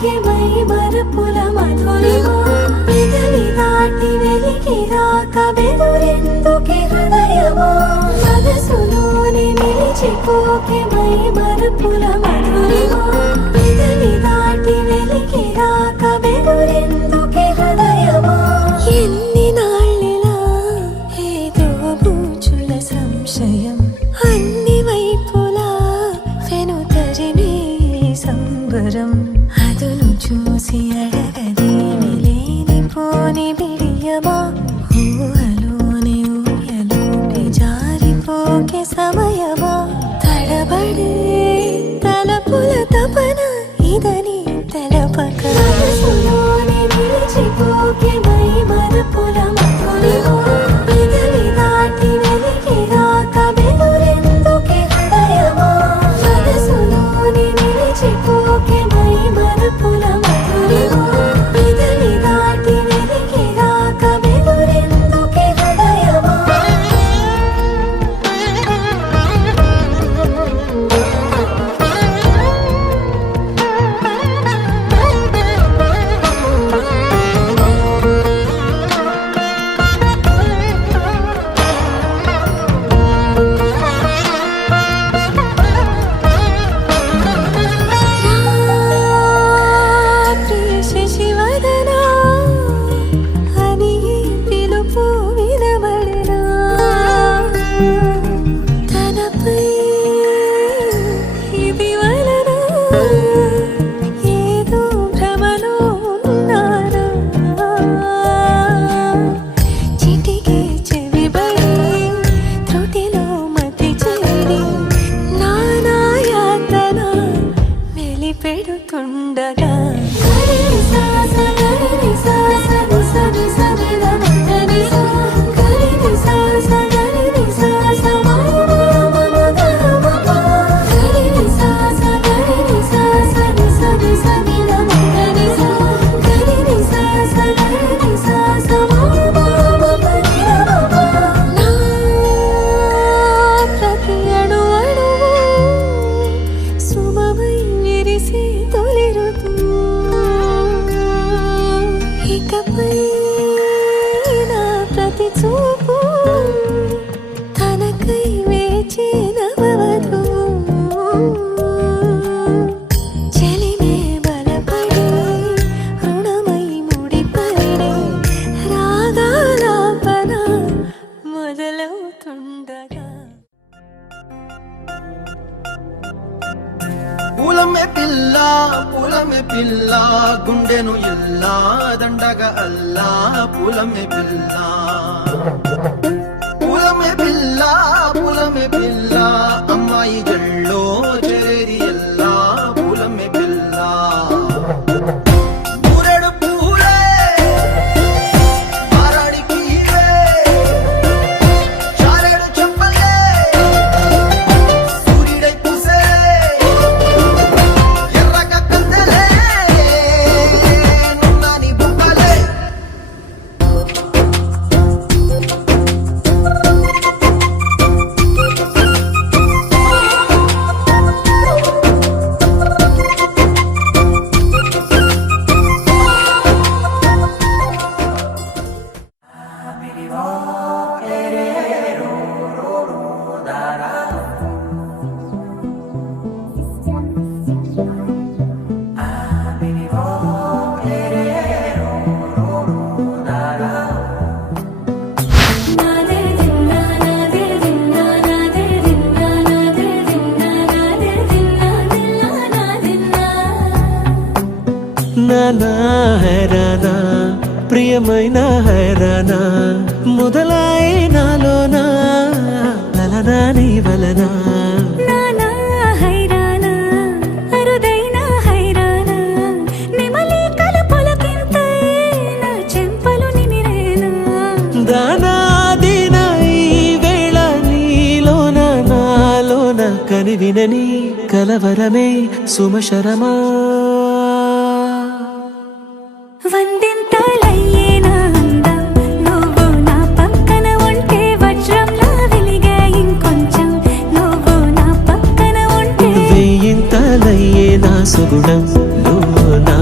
మరిచిపోకే my మరపుల Madhurima పెదవి దాటి వెలికి రాక బెదురెందుకే హృదయమా మనసులోని నిలిచిపోకే మై మరపుల మధురిమా పెదవి దాటి వెలికి రాక బెదురెందుకే హృదయమా ఎన్ని నాళ్ళిలా ఏదో బూచుల సంశయం అన్ని వైపులా వెనుతరినే సంబరం అదును చూసి అడగదేమి లేనిపోని బిడియమా ఊహలోని ఊయలోకి జారిపోకే సమయమా తడబడే తలపుల తపన ఇదని తెలపక మనసులోని నిలిచిపోకే మై మరపుల మధురిమా పెదవి దాటి వెలికి రాక బెదురెందుకే హృదయమా మనసులోని నిలిచిపోకే మై మరపుల మధురిమా పెదవి దాటి వెలికి రాక బెదురెందుకే హృదయమా పెడుతుండగా ఇకపై నా ప్రతి చూపు తనకై వేచి నవవధు చెలిమే బలపడి రుణమై ముడిపడి రాగాలాపన మొదలవుతుండగా పూలమే పిల్ల గుండెను ఇల్లా దండగ అల్లా పూలమే పిల్ల అమ్మాయి జల్లో చెరేది ఎల్లా పూలమే పిల్ల పూరెడు పూలే మారాడి కీరే చారెడు చెప్పలే సూర్యుడై పూసే నానా హైరానా ప్రియమైన హైరానా మొదలాయి నాలోనా వలనా నీ వలనా నానా హైరానా అరుదైన హైరానా నిమలి కలపులకింతై నా చెంపలు నిమిరేనా దానా దీనా ఈ వేళ నీలోన నాలోన కనివినని కలవరమే సుమశరమా వందింతలయ్యేనా అందం నువ్వు నా పక్కన ఉంటే వజ్రంలా వెలిగే ఇంకొంచెం నువ్వు నా పక్కన ఉంటే వేయింతలయ్యేనా సుగుణం నువ్వు నా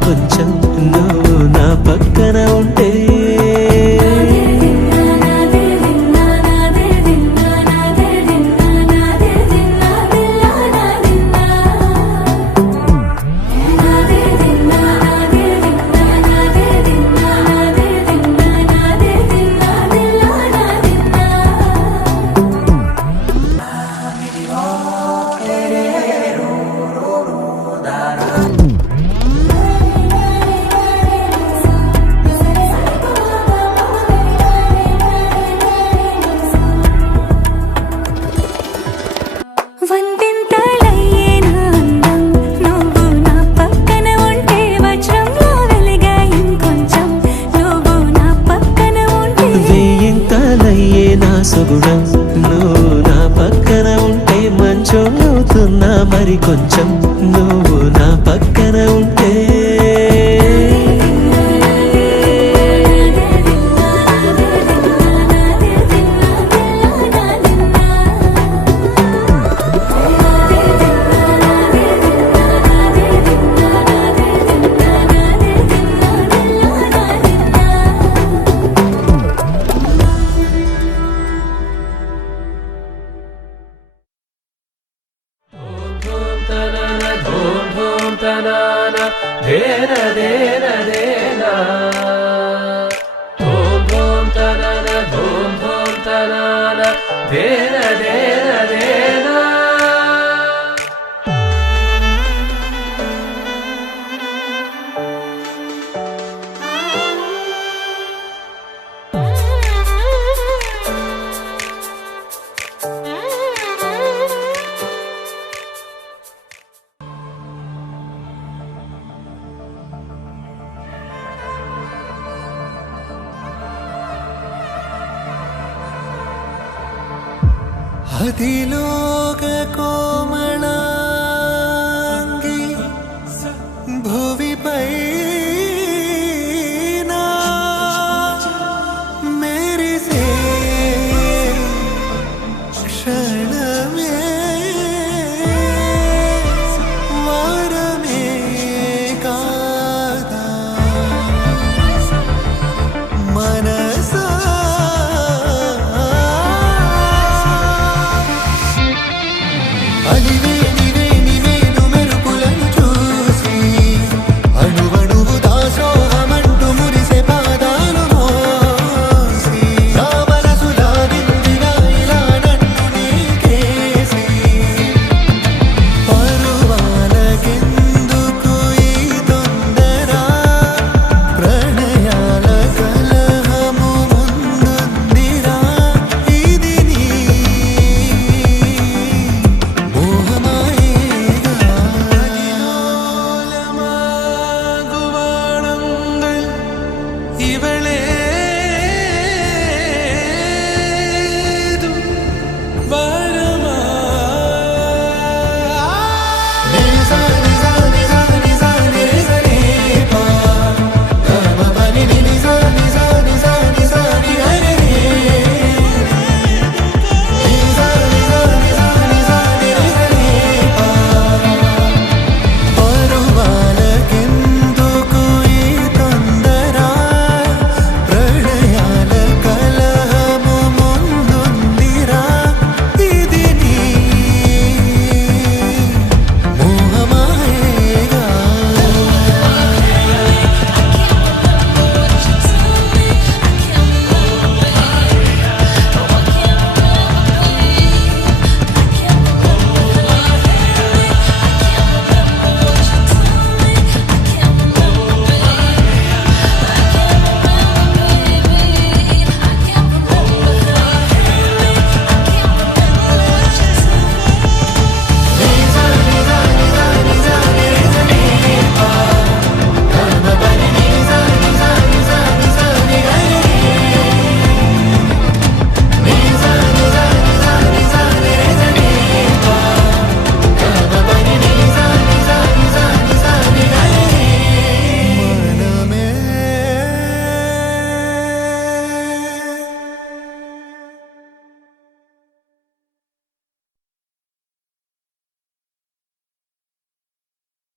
కొంచెం నువ్వు నా పక్కన ఉంటే వందింతలయ్యేనా అందం నువ్వు నా పక్కన ఉంటే వజ్రంలా వెలిగే ఇంకొంచెం నువ్వు నా పక్కన ఉంటే వేయింతలయ్యే నా సుగుణం నువ్వు నా పక్కన ఉంటే మంచం అవుతున్నా మరి కొంచెం నువ్వు నా పక్కన ఉంటే అదిలోక